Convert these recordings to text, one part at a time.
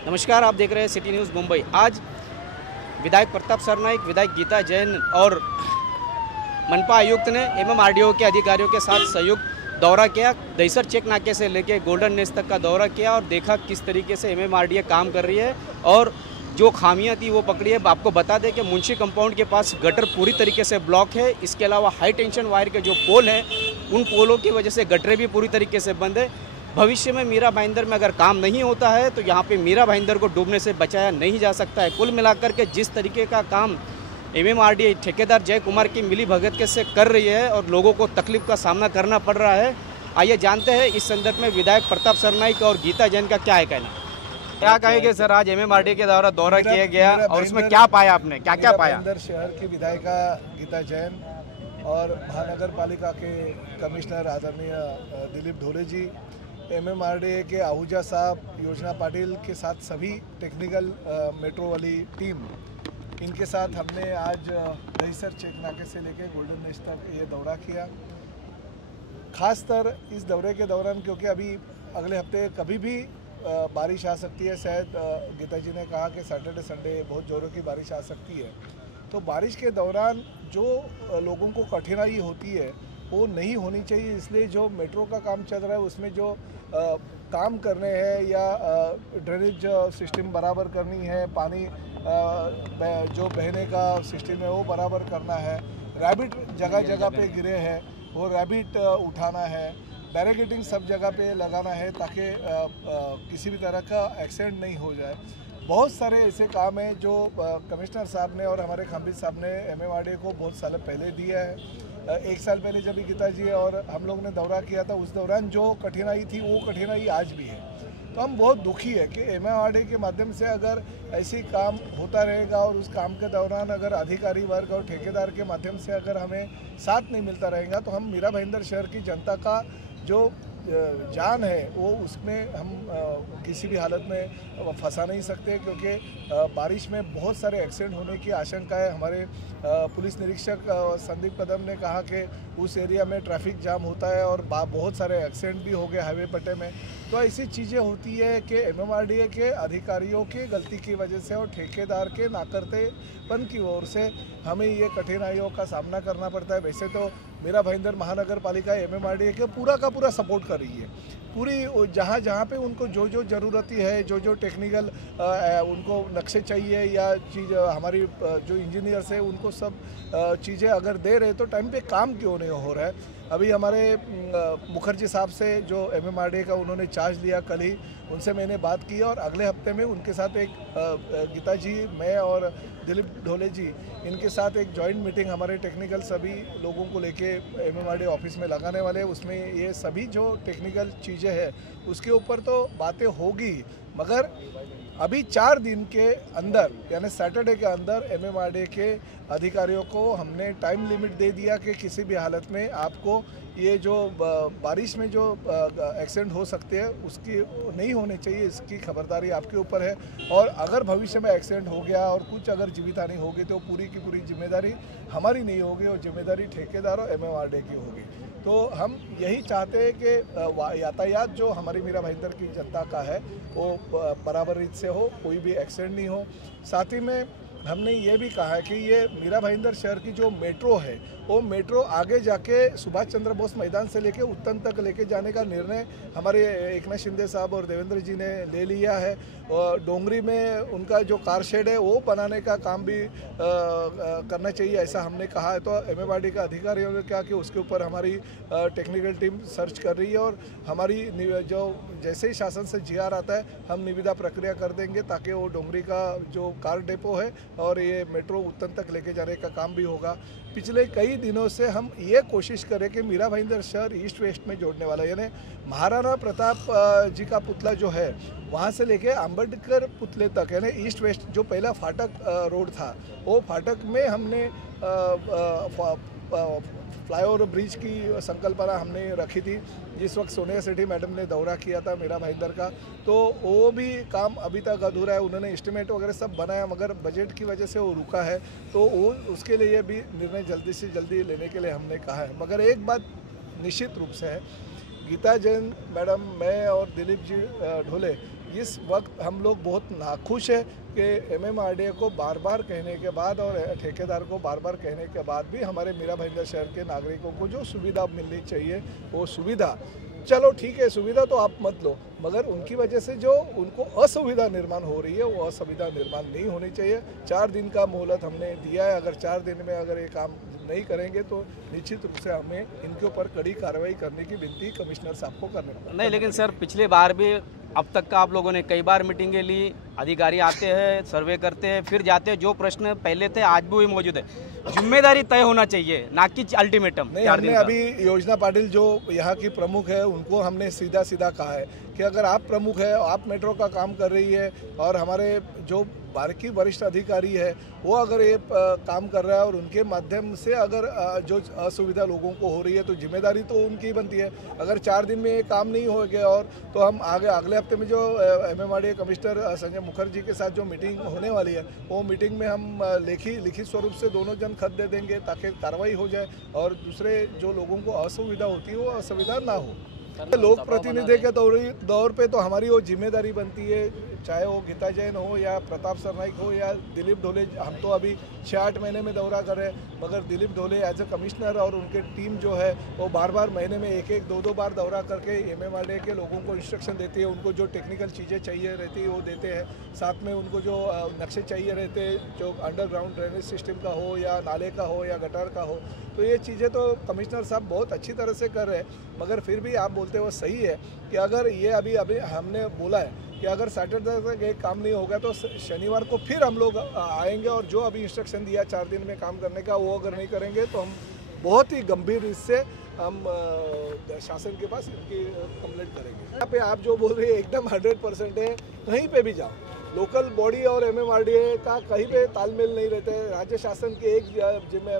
नमस्कार, आप देख रहे हैं सिटी न्यूज़ मुंबई। आज विधायक प्रताप सरनाइक, विधायक गीता जैन और मनपा आयुक्त ने एमएमआरडीओ के अधिकारियों के साथ संयुक्त दौरा किया। दहीसर चेक नाके से लेकर गोल्डन नेस्ट तक का दौरा किया और देखा किस तरीके से एमएमआरडीए काम कर रही है और जो खामियां थी वो पकड़ी है। आपको बता दें कि मुंशी कंपाउंड के पास गटर पूरी तरीके से ब्लॉक है। इसके अलावा हाई टेंशन वायर के जो पोल हैं, उन पोलों की वजह से गटरें भी पूरी तरीके से बंद है। भविष्य में मीरा भाईंदर में अगर काम नहीं होता है तो यहाँ पे मीरा भाईंदर को डूबने से बचाया नहीं जा सकता है। कुल मिलाकर के जिस तरीके का काम एमएमआरडीए ठेकेदार जय कुमार की मिली भगत के से कर रही है और लोगों को तकलीफ का सामना करना पड़ रहा है, आइए जानते हैं इस संदर्भ में विधायक प्रताप सरनाइक और गीता जैन का क्या है कहना। क्या कहेंगे सर, आज एमएमआरडीए के द्वारा दौरा किया गया और उसमें क्या पाया आपने, क्या क्या पाया? शहर की विधायिका गीता जैन और महानगर पालिका के कमिश्नर आदरणीय दिलीप ढोले जी, एमएमआरडीए के आहूजा साहब, योजना पाटिल के साथ सभी टेक्निकल मेट्रो वाली टीम, इनके साथ हमने आज दहीसर चेक नाके से लेकर गोल्डन नेस्ट तक ये दौरा किया। खासतर इस दौरे के दौरान क्योंकि अभी अगले हफ्ते कभी भी बारिश आ सकती है, शायद गीता जी ने कहा कि सैटरडे संडे बहुत ज़ोरों की बारिश आ सकती है, तो बारिश के दौरान जो लोगों को कठिनाई होती है वो नहीं होनी चाहिए। इसलिए जो मेट्रो का काम चल रहा है उसमें जो काम करने हैं या ड्रेनेज सिस्टम बराबर करनी है, पानी जो बहने का सिस्टम है वो बराबर करना है, रैबिट जगह जगह पे गिरे हैं वो रैबिट उठाना है, बैरिकेडिंग सब जगह पे लगाना है ताकि किसी भी तरह का एक्सीडेंट नहीं हो जाए। बहुत सारे ऐसे काम हैं जो कमिश्नर साहब ने और हमारे खामिद साहब ने एमएमआरडीए को बहुत साल पहले दिया है। एक साल पहले जब गीता जी और हम लोग ने दौरा किया था उस दौरान जो कठिनाई थी वो कठिनाई आज भी है। तो हम बहुत दुखी है कि एमएमआरडीए के माध्यम से अगर ऐसी काम होता रहेगा और उस काम के दौरान अगर अधिकारी वर्ग और ठेकेदार के माध्यम से अगर हमें साथ नहीं मिलता रहेगा तो हम मीरा भाईंदर शहर की जनता का जो जान है वो उसमें हम किसी भी हालत में फंसा नहीं सकते, क्योंकि बारिश में बहुत सारे एक्सीडेंट होने की आशंका है। हमारे पुलिस निरीक्षक संदीप कदम ने कहा कि उस एरिया में ट्रैफिक जाम होता है और बहुत सारे एक्सीडेंट भी हो गए हाईवे पट्टे में। तो ऐसी चीज़ें होती है कि एमएमआरडीए के अधिकारियों की गलती की वजह से और ठेकेदार के नाकर्तेपन की ओर से हमें ये कठिनाइयों का सामना करना पड़ता है। वैसे तो मीरा भाईंदर महानगर पालिका एमएमआरडीए के पूरा का पूरा सपोर्ट कर रही है, पूरी जहाँ जहाँ पे उनको जो जो ज़रूरत है, जो जो टेक्निकल उनको नक्शे चाहिए या चीज़ हमारी जो इंजीनियर्स है उनको सब चीज़ें अगर दे रहे तो टाइम पे काम क्यों नहीं हो रहा है। अभी हमारे मुखर्जी साहब से जो एमएमआरडीए का उन्होंने चार्ज लिया, कल ही उनसे मैंने बात की और अगले हफ्ते में उनके साथ एक गीता जी, मैं और दिलीप ढोले जी, इनके साथ एक जॉइंट मीटिंग हमारे टेक्निकल सभी लोगों को लेके एमएमआरडीए ऑफिस में लगाने वाले हैं। उसमें ये सभी जो टेक्निकल चीज़ें हैं उसके ऊपर तो बातें होगी, मगर अभी 4 दिन के अंदर यानी सैटरडे के अंदर एमएमआरडीए के अधिकारियों को हमने टाइम लिमिट दे दिया कि किसी भी हालत में आपको ये जो बारिश में जो एक्सीडेंट हो सकते हैं उसकी नहीं होने चाहिए, इसकी खबरदारी आपके ऊपर है। और अगर भविष्य में एक्सीडेंट हो गया और कुछ अगर जीवितहानि होगी तो पूरी की पूरी जिम्मेदारी हमारी नहीं होगी और जिम्मेदारी ठेकेदार और एमएमआरडीए की होगी। तो हम यही चाहते हैं कि यातायात जो हमारी मीरा भाईंदर की जनता का है वो बराबर रीत से हो, कोई भी एक्सीडेंट नहीं हो। साथ ही में हमने ये भी कहा है कि ये मीरा भाईंदर शहर की जो मेट्रो है वो मेट्रो आगे जाके सुभाष चंद्र बोस मैदान से लेके उत्तन तक लेके जाने का निर्णय हमारे एकनाथ शिंदे साहब और देवेंद्र जी ने ले लिया है। और डोंगरी में उनका जो कार शेड है वो बनाने का काम भी करना चाहिए, ऐसा हमने कहा है। तो एमएमआरडीए के अधिकारियों ने कहा कि उसके ऊपर हमारी टेक्निकल टीम सर्च कर रही है और हमारी जो जैसे ही शासन से जीआर आता है हम निविदा प्रक्रिया कर देंगे ताकि वो डोंगरी का जो कार डेपो है और ये मेट्रो उत्तन तक लेके जाने का काम भी होगा। पिछले कई दिनों से हम ये कोशिश करें कि मीरा भाईंदर शहर ईस्ट वेस्ट में जोड़ने वाला, यानी महाराणा प्रताप जी का पुतला जो है वहाँ से लेके अम्बेडकर पुतले तक, यानी ईस्ट वेस्ट जो पहला फाटक रोड था वो फाटक में हमने फ्लाईओवर ब्रिज की संकल्पना हमने रखी थी। जिस वक्त सोनिया सेठी मैडम ने दौरा किया था मीरा भाईंदर का, तो वो भी काम अभी तक अधूरा है। उन्होंने एस्टिमेट वगैरह सब बनाया मगर बजट की वजह से वो रुका है, तो वो उसके लिए भी निर्णय जल्दी से जल्दी लेने के लिए हमने कहा है। मगर एक बात निश्चित रूप से है, गीता जैन मैडम, मैं और दिलीप जी ढोले इस वक्त हम लोग बहुत नाखुश है कि MMRDA को बार बार कहने के बाद और ठेकेदार को बार बार कहने के बाद भी हमारे मीरा भाईंदर शहर के नागरिकों को जो सुविधा मिलनी चाहिए वो सुविधा, चलो ठीक है सुविधा तो आप मत लो, मगर उनकी वजह से जो उनको असुविधा निर्माण हो रही है वो असुविधा निर्माण नहीं होनी चाहिए। 4 दिन का मोहलत हमने दिया है, अगर 4 दिन में अगर ये काम नहीं करेंगे तो निश्चित रूप से हमें इनके ऊपर कड़ी कार्रवाई करने की विनती कमिश्नर साहब को करने नहीं, लेकिन सर पिछले बार भी अब तक का आप लोगों ने कई बार मीटिंगें ली, अधिकारी आते हैं, सर्वे करते हैं, फिर जाते हैं, जो प्रश्न पहले थे आज भी वही मौजूद है। जिम्मेदारी तय होना चाहिए, ना कि अल्टीमेटम। नहीं, हमने अभी योजना पाटिल जो यहाँ की प्रमुख है उनको हमने सीधा सीधा कहा है कि अगर आप प्रमुख है, आप मेट्रो का काम कर रही है और हमारे जो बाकी वरिष्ठ अधिकारी है वो अगर ये काम कर रहा है और उनके माध्यम से अगर जो असुविधा लोगों को हो रही है तो जिम्मेदारी तो उनकी बनती है। अगर 4 दिन में ये काम नहीं हो गया और तो हम अगले हफ्ते में जो MMRDA कमिश्नर संजय मुखर्जी के साथ जो मीटिंग होने वाली है वो मीटिंग में हम लिखित स्वरूप से दोनों जन खत दे देंगे ताकि कार्रवाई हो जाए और दूसरे जो लोगों को असुविधा होती है वो असुविधा ना हो। लोक प्रतिनिधि के दौर पे तो हमारी वो जिम्मेदारी बनती है, चाहे वो गीता जैन हो या प्रताप सरनाइक हो या दिलीप ढोले। हम तो अभी 6-8 महीने में दौरा कर रहे हैं, मगर Dilip Dhole as a commissioner और उनके टीम जो है वो बार बार महीने में 1-1, 2-2 बार दौरा करके MMRDA के लोगों को इंस्ट्रक्शन देती है, उनको जो टेक्निकल चीज़ें चाहिए रहती है वो देते हैं, साथ में उनको जो नक्शे चाहिए रहते हैं जो अंडरग्राउंड ड्रेनेज सिस्टम का हो या नाले का हो या गटर का हो, तो ये चीज़ें तो कमिश्नर साहब बहुत अच्छी तरह से कर रहे हैं। मगर फिर भी आप बोलते हो सही है कि अगर ये अभी हमने बोला है कि अगर सैटरडे तक एक काम नहीं होगा तो शनिवार को फिर हम लोग आएंगे और जो अभी इंस्ट्रक्शन दिया 4 दिन में काम करने का वो अगर नहीं करेंगे तो हम बहुत ही गंभीर इससे हम शासन के पास इनकी कंप्लेंट करेंगे। यहाँ पे आप जो बोल रहे हैं एकदम 100% है, कहीं पे भी जाओ लोकल बॉडी और MMRDA का कहीं पे तालमेल नहीं रहते। राज्य शासन के एक जिम्मे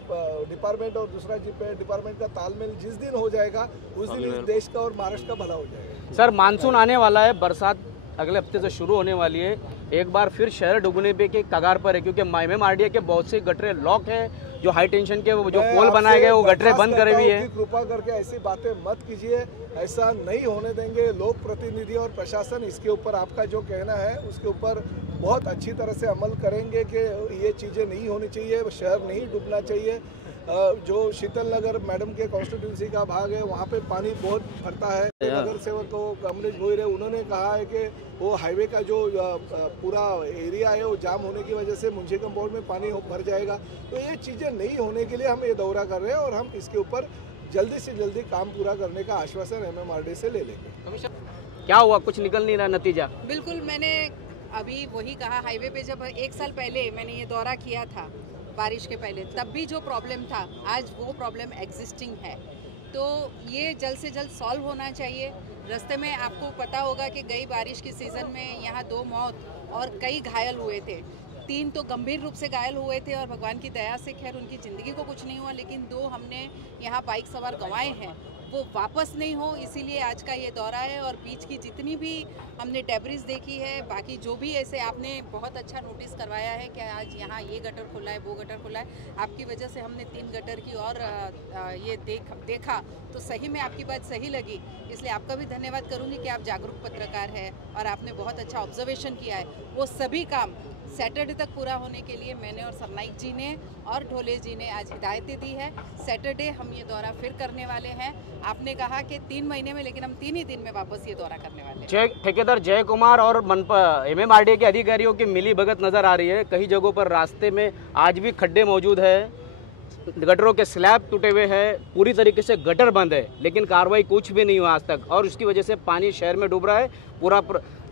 डिपार्टमेंट और दूसरा डिपार्टमेंट का तालमेल जिस दिन हो जाएगा उस दिन इस देश का और महाराष्ट्र का भला हो जाएगा। सर मानसून आने वाला है, बरसात अगले हफ्ते से शुरू होने वाली है, एक बार फिर शहर डूबने पे के कगार पर है क्योंकि MMRDA के बहुत से गटरे लॉक है, जो हाई टेंशन के जो पोल बनाए गए वो गटरे बंद करे हुए हैं। कृपा करके ऐसी बातें मत कीजिए, ऐसा नहीं होने देंगे। लोक प्रतिनिधि और प्रशासन इसके ऊपर आपका जो कहना है उसके ऊपर बहुत अच्छी तरह से अमल करेंगे कि ये चीज़ें नहीं होनी चाहिए, शहर नहीं डूबना चाहिए। जो शीतल नगर मैडम के कॉन्स्टिट्यूंसी का भाग है वहाँ पे पानी बहुत भरता है। नगर सेवक कमलेश भोईर उन्होंने कहा है कि वो हाईवे का जो पूरा एरिया है वो जाम होने की वजह से मुंशी कंपाउंड में पानी भर जाएगा। तो ये चीज़ें नहीं होने के लिए हम ये दौरा कर रहे हैं और हम इसके ऊपर जल्दी से जल्दी काम पूरा करने का आश्वासन MMRDA से ले लेंगे। क्या हुआ, कुछ निकल नहीं रहा नतीजा? बिल्कुल, मैंने अभी वही कहा, हाईवे पे जब 1 साल पहले मैंने ये दौरा किया था बारिश के पहले, तब भी जो प्रॉब्लम था आज वो प्रॉब्लम एग्जिस्टिंग है, तो ये जल्द से जल्द सॉल्व होना चाहिए। रास्ते में आपको पता होगा कि गई बारिश के सीज़न में यहाँ 2 मौत और कई घायल हुए थे, 3 तो गंभीर रूप से घायल हुए थे और भगवान की दया से खैर उनकी ज़िंदगी को कुछ नहीं हुआ, लेकिन 2 हमने यहाँ बाइक सवार गंवाए हैं, वो वापस नहीं हो, इसीलिए आज का ये दौरा है। और बीच की जितनी भी हमने डेब्रिस देखी है, बाकी जो भी ऐसे आपने बहुत अच्छा नोटिस करवाया है कि आज यहाँ ये गटर खुला है, वो गटर खुला है, आपकी वजह से हमने 3 गटर की और ये देखा तो सही में आपकी बात सही लगी, इसलिए आपका भी धन्यवाद करूँगी कि आप जागरूक पत्रकार हैं और आपने बहुत अच्छा ऑब्जर्वेशन किया है। वो सभी काम सैटरडे तक पूरा होने के लिए मैंने और सरनाइक जी ने और ढोले जी ने आज हिदायतें दी है। सैटरडे हम ये दौरा फिर करने वाले हैं। आपने कहा कि 3 महीने में, लेकिन हम 3 ही दिन में वापस ये दौरा करने वाले हैं। ठेकेदार जय कुमार और MMRDA के अधिकारियों की मिली भगत नजर आ रही है। कई जगहों पर रास्ते में आज भी खड्डे मौजूद है, गटरों के स्लैब टूटे हुए हैं, पूरी तरीके से गटर बंद है, लेकिन कार्रवाई कुछ भी नहीं हुआ आज तक और उसकी वजह से पानी शहर में डूब रहा है। पूरा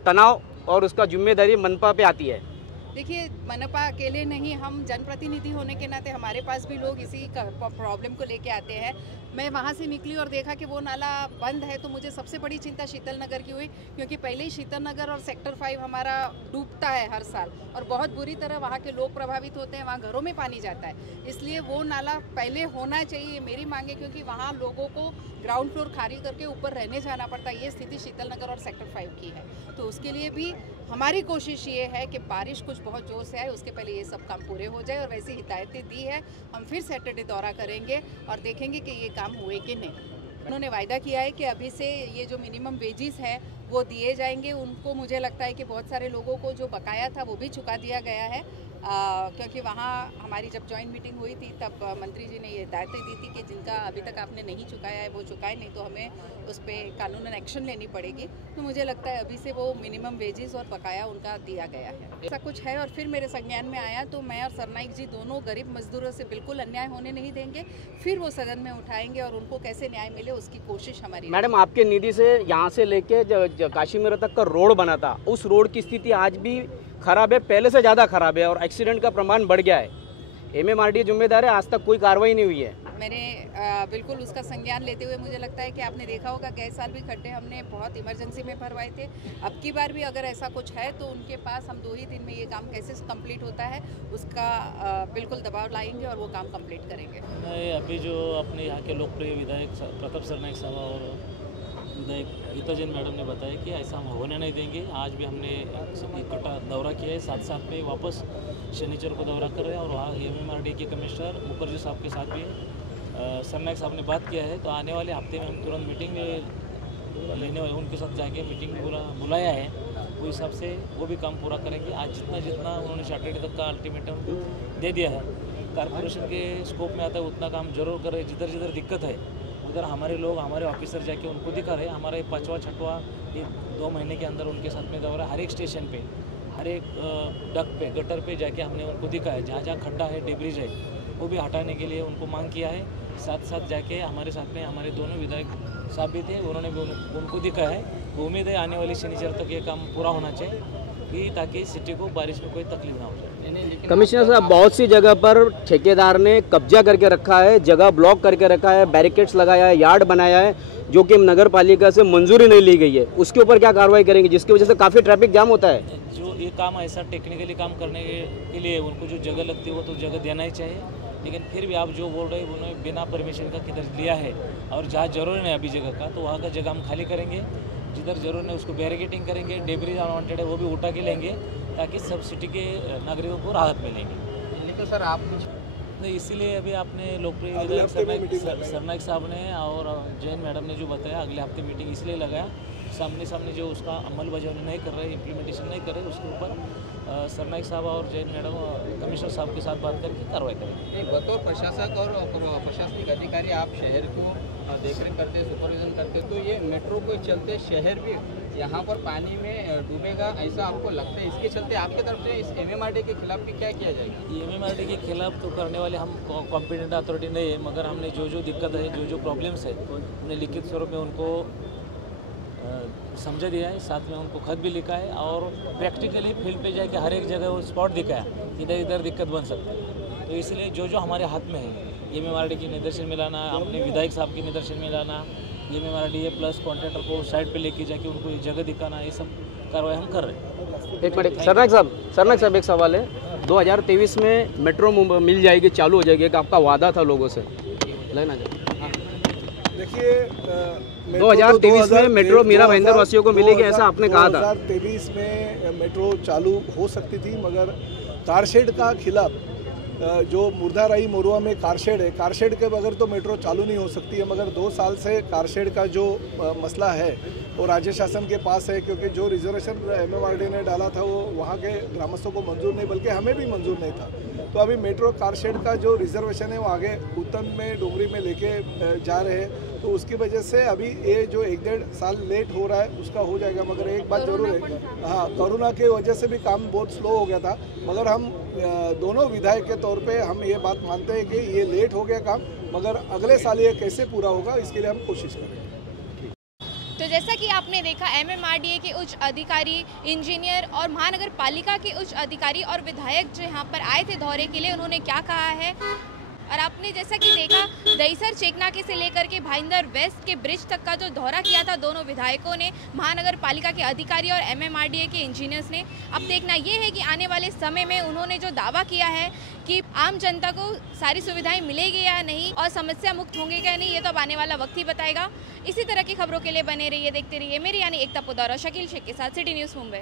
तनाव और उसका जिम्मेदारी मनपा पे आती है। देखिए, मनपा अकेले नहीं, हम जनप्रतिनिधि होने के नाते हमारे पास भी लोग इसी प्रॉब्लम को लेके आते हैं। मैं वहाँ से निकली और देखा कि वो नाला बंद है, तो मुझे सबसे बड़ी चिंता शीतल नगर की हुई, क्योंकि पहले ही शीतल नगर और सेक्टर 5 हमारा डूबता है हर साल और बहुत बुरी तरह वहाँ के लोग प्रभावित होते हैं, वहाँ घरों में पानी जाता है। इसलिए वो नाला पहले होना चाहिए, मेरी मांग है, क्योंकि वहाँ लोगों को ग्राउंड फ्लोर खाली करके ऊपर रहने जाना पड़ता है। ये स्थिति शीतल नगर और सेक्टर 5 की है, तो उसके लिए भी हमारी कोशिश ये है कि बारिश कुछ बहुत जोर से आए, उसके पहले ये सब काम पूरे हो जाए और वैसी हिदायतें दी है। हम फिर सैटरडे दौरा करेंगे और देखेंगे कि ये काम हुए कि नहीं। उन्होंने वायदा किया है कि अभी से ये जो मिनिमम वेजेस है वो दिए जाएंगे। उनको मुझे लगता है कि बहुत सारे लोगों को जो बकाया था वो भी चुका दिया गया है, क्योंकि वहाँ हमारी जब जॉइंट मीटिंग हुई थी तब मंत्री जी ने ये हिदायतें दी थी कि जिनका अभी तक आपने नहीं चुकाया है वो चुकाए, नहीं तो हमें उस पर कानूनन एक्शन लेनी पड़ेगी। तो मुझे लगता है अभी से वो मिनिमम वेजेस और बकाया उनका दिया गया है। ऐसा कुछ है और फिर मेरे संज्ञान में आया तो मैं और सरनाइक जी दोनों गरीब मजदूरों से बिल्कुल अन्याय होने नहीं देंगे। फिर वो सदन में उठाएंगे और उनको कैसे न्याय मिले उसकी कोशिश हमारी। मैडम, आपके निधि से यहाँ से लेके काशीमेरा तक का रोड बना था, उस रोड की स्थिति आज भी खराब है, पहले से ज़्यादा खराब है और एक्सीडेंट का प्रमाण बढ़ गया है। एमएमआरडीए जिम्मेदार है, आज तक कोई कार्रवाई नहीं हुई है। मैंने बिल्कुल उसका संज्ञान लेते हुए मुझे लगता है कि आपने देखा होगा गए साल भी खड्डे हमने बहुत इमरजेंसी में भरवाए थे। अब की बार भी अगर ऐसा कुछ है तो उनके पास हम 2 ही दिन में ये काम कैसे कंप्लीट होता है उसका बिल्कुल दबाव लाएंगे और वो काम कंप्लीट करेंगे। नहीं, अभी जो अपने यहाँ के लोकप्रिय विधायक प्रताप सरनाइक साहब और विधायक गीता जैन मैडम ने बताया कि ऐसा हम होने नहीं देंगे। आज भी हमने इकट्ठा दौरा किया है, साथ साथ में वापस शनिचर को दौरा कर रहे हैं और वहाँ एमएमआरडी के कमिश्नर मुखर्जी साहब के साथ भी सरनाइक साहब ने बात किया है। तो आने वाले हफ्ते में हम तुरंत मीटिंग लेने वाले उनके साथ जाके मीटिंग बुलाया है, वो हिसाब से वो भी काम पूरा करेंगे। आज जितना उन्होंने सैटरडे तक का अल्टीमेटम दे दिया है, कॉर्पोरेशन के स्कोप में आता है उतना काम जरूर करें। जिधर जिधर दिक्कत है उधर हमारे लोग हमारे ऑफिसर जाके उनको दिखा रहे हैं। हमारा 5वां 6वां 2 महीने के अंदर उनके साथ में दौरा हर एक स्टेशन पे, हर एक डक पे, गटर पे जाके हमने उनको दिखा है। जहाँ जहाँ खड्डा है, डेब्रिज है, वो भी हटाने के लिए उनको मांग किया है। साथ साथ जाके हमारे साथ में हमारे दोनों विधायक साहब भी थे, उन्होंने भी उनको दिखा है। उम्मीद है आने वाली शनिचर तक ये काम पूरा होना चाहिए कि ताकि सिटी को बारिश में कोई तकलीफ ना हो जाए। कमिश्नर साहब, बहुत सी जगह पर ठेकेदार ने कब्जा करके रखा है, जगह ब्लॉक करके रखा है, बैरिकेड्स लगाया है, यार्ड बनाया है, जो कि नगर पालिका से मंजूरी नहीं ली गई है। उसके ऊपर क्या कार्रवाई करेंगे, जिसकी वजह से काफ़ी ट्रैफिक जाम होता है? जो ये काम ऐसा टेक्निकली काम करने के लिए उनको जो जगह लगती है वो तो जगह देना ही चाहिए, लेकिन फिर भी आप जो बोल रहे हैं उन्होंने बिना परमिशन का किधर लिया है और जहाँ जरूरी नहीं अभी जगह का तो वहाँ का जगह हम खाली करेंगे। जिधर जरूर नहीं उसको बैरिकेटिंग करेंगे, डेब्रिज अनवांटेड है वो भी उठा के लेंगे ताकि सब सिटी के नागरिकों को राहत मिलेगी। लेकिन सर आप नहीं, इसीलिए अभी आपने लोकप्रिय विधायक सरनाइक साहब ने और जैन मैडम ने जो बताया अगले हफ्ते मीटिंग इसलिए लगाया, सामने सामने जो उसका अमल बजावनी नहीं कर रहे, इम्प्लीमेंटेशन नहीं कर रहे, उसके ऊपर सरनाइक साहब और जैन मैडम कमिश्नर साहब के साथ बात करके कार्रवाई करेंगे। एक बतौर प्रशासक और प्रशासनिक अधिकारी आप शहर को देखरेख करते, सुपरविजन करते, तो ये मेट्रो के चलते शहर भी यहाँ पर पानी में डूबेगा ऐसा आपको लगता है? इसके चलते आपके तरफ से इस एमएमआरडी के खिलाफ भी क्या किया जाएगा? एमएमआरडी के खिलाफ तो करने वाले हम कॉम्पिटेंट अथॉरिटी नहीं है, मगर हमने जो दिक्कत है, जो प्रॉब्लम्स है उन्हें लिखित स्वरूप में उनको समझा दिया है, साथ में उनको खत भी लिखा है और प्रैक्टिकली फील्ड पे जाके हर एक जगह वो स्पॉट दिखाया इधर इधर दिक्कत बन सकता है। तो इसलिए जो हमारे हाथ में है एमएमआरडी की निदर्शन में लाना, अपने विधायक साहब की निदर्शन में लाना, एमएमआरडी प्लस कॉन्ट्रैक्टर को साइड पे लेके जाके उनको ये जगह दिखाना, ये सब कार्रवाई हम कर रहे हैं। एक मिनट, सरनाइक साहब एक सवाल है। 2023 में मेट्रो मिल जाएगी, चालू हो जाएगी, आपका वादा था लोगों से, लगना देखिए 2023 में मेट्रो मीरा भाईंदर वासियों को मिलेगी ऐसा आपने कहा था। 2023 में मेट्रो चालू हो सकती थी, मगर कारशेड का खिलाफ जो मुर्दाराई मोरुआ में कारशेड है, कारशेड के बगैर तो मेट्रो चालू नहीं हो सकती है। मगर 2 साल से कारशेड का जो मसला है वो राज्य शासन के पास है, क्योंकि जो रिजर्वेशन एमएमआरडी ने डाला था वो वहाँ के ग्रामस्थों को मंजूर नहीं, बल्कि हमें भी मंजूर नहीं था। तो अभी मेट्रो कारशेड का जो रिजर्वेशन है वो आगे उत्तन में डोंगरी में लेके जा रहे हैं, तो उसकी वजह से अभी ये जो 1-1.5 साल लेट हो रहा है उसका हो जाएगा। मगर एक बात जरूर है, हाँ, कोरोना की वजह से भी काम बहुत स्लो हो गया था, मगर हम दोनों विधायक के तौर पे हम ये बात मानते हैं कि ये लेट हो गया काम, मगर अगले साल ये कैसे पूरा होगा इसके लिए हम कोशिश करेंगे। तो जैसा कि आपने देखा, एमएमआरडीए के उच्च अधिकारी, इंजीनियर और महानगर पालिका के उच्च अधिकारी और विधायक जो यहाँ पर आए थे दौरे के लिए, उन्होंने क्या कहा है। और आपने जैसा कि देखा, दहीसर चेकनाके से लेकर के भाईंदर वेस्ट के ब्रिज तक का जो दौरा किया था दोनों विधायकों ने, महानगर पालिका के अधिकारी और एमएमआरडीए के इंजीनियर्स ने। अब देखना ये है कि आने वाले समय में उन्होंने जो दावा किया है कि आम जनता को सारी सुविधाएं मिलेगी या नहीं और समस्या मुक्त होंगे या नहीं, ये तो अब आने वाला वक्त ही बताएगा। इसी तरह की खबरों के लिए बने रहिए, देखते रहिए मेरी यानी एकता पोदार और शकील शेख के साथ सिटी न्यूज़ मुंबई।